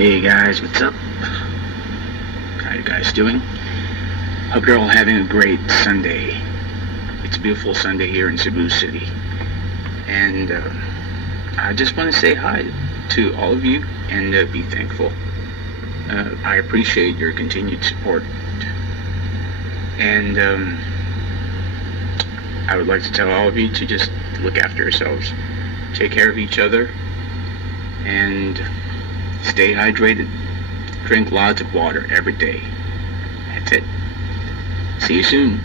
Hey guys, what's up? How you guys doing? Hope you're all having a great Sunday. It's a beautiful Sunday here in Cebu City. And I just want to say hi to all of you and be thankful. I appreciate your continued support. And I would like to tell all of you to just look after yourselves. Take care of each other. And stay hydrated. Drink lots of water every day. That's it. See you soon.